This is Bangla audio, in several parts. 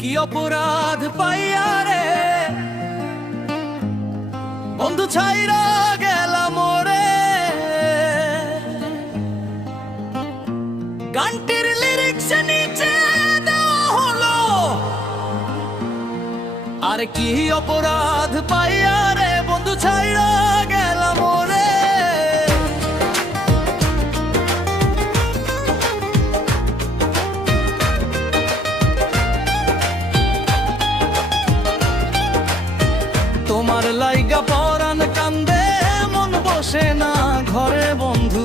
কি অপরাধ পাইয়া রে বন্ধু ছাইরা গেলাম রে। গানটির লিরিক্স নিচে দেওয়া হলো, আর কি অপরাধ পাইয়া রে বন্ধু ছাইরা গেলাম রে। তোমার লাইগা পরাণ কান্দে মন বসে না ঘরে বন্ধু,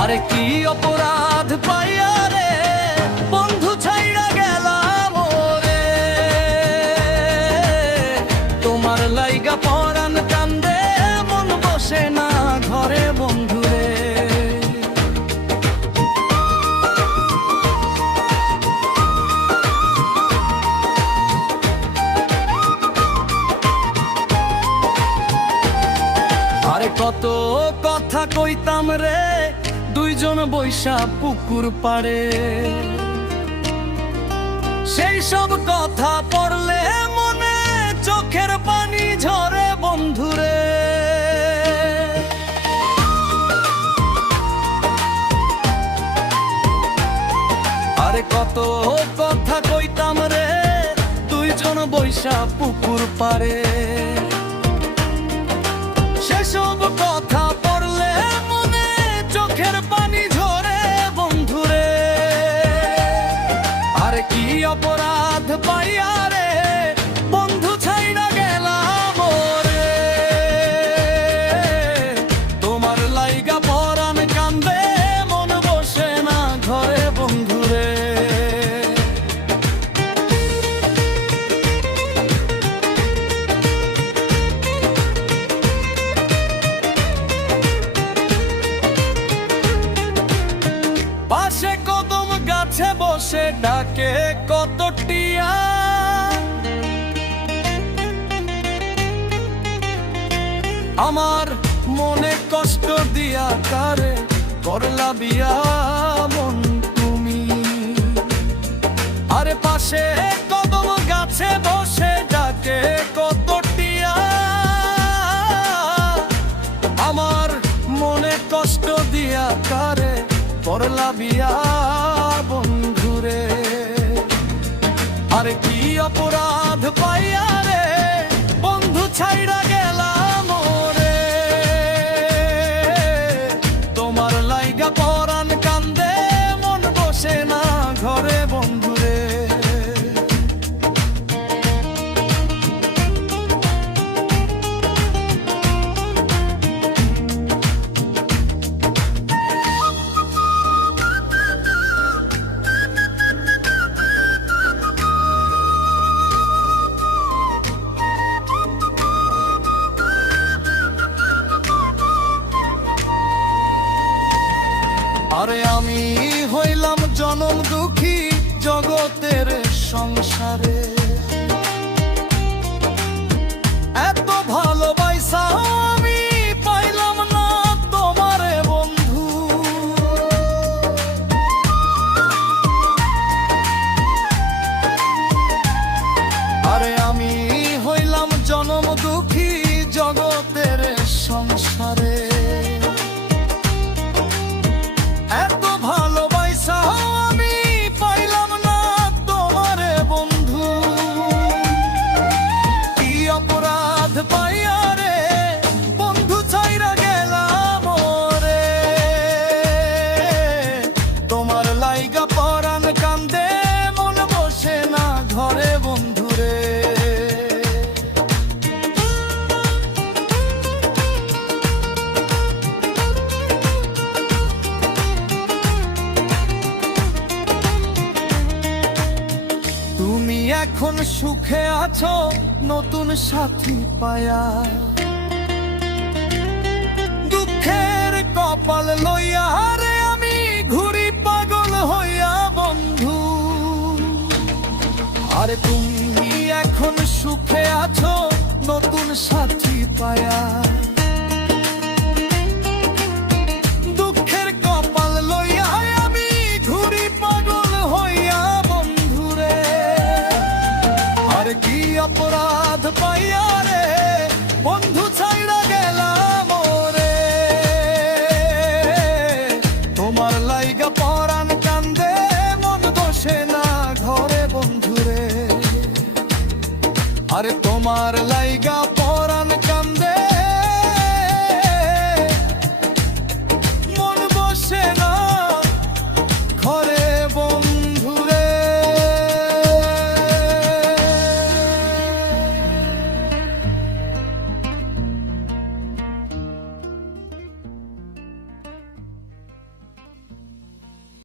আরে কি অপরাধ পাইয়া রে বন্ধু ছাইড়া গেলাম রে। তোমার লাইগা পরাণ কান্দে মন বসে না ঘরে বন্ধু রে। আরে কত কথা কইতাম রে দুইজন বৈশা পুকুর পাড়ে, সেই সব কথা পড়লে মনে চোখের পানি ঝরে বন্ধুরে। আরে কত কথা কইতাম রে দুইজন বৈশা পুকুর পাড়ে, সেসব কথা পড়লে মনে চোখের পানি ঝরে বন্ধুরে। আর কি অপরাধ পাইয়া রে বন্ধু ছাইড়া গেলাম রে। তোমার লাইগা পরাণ কান্দে মন বসে না ঘরে বন্ধুরে। পাশে কদম গাছে বসে ডাকে কত টিয়া, আমার মনে কষ্ট দিয়া কারে করলা বিয়া মন তুমি। আরে পাশে কদম গাছে বসে ডাকে কত টিয়া, আমার মনে কষ্ট দিয়া কারে করলা বিয়া বন্ধুরে। আর কি অপরাধ পাইয়া রে বন্ধু ছাইড়া গেলাম রে। তোমার লাইগা পরাণ কান্দে মন বসে না ঘরে বন্ধুরে। আরে আমি হইলাম জনম দুঃখী জগতের সংসারে, এত ভালোবাসা আমি পাইলাম না তোমারে বন্ধু। আরে আমি হইলাম জনম দুঃখী জগতের সংসারে, এত ভালোবাসা আমি পাইলাম না তোমারে বন্ধু। কি অপরাধ পাইয়া রে বন্ধু ছাইরা গেলাম রে। তোমার লাইগা পরাণ কান্দে মন বসে না ঘরে বন্ধুরে। তুমি এখন সুখে আছো নতুন সাথী পায়া, দুঃখের কপাল লইয়া রে আমি ঘুরি পাগল হইয়া বন্ধু। আরে তুমি এখন সুখে আছো নতুন সাথী পায়া, দুঃখের কপাল লইয়া আমি ঘুরি পাগল হইয়া বন্ধু। আরে তোমার লাইগা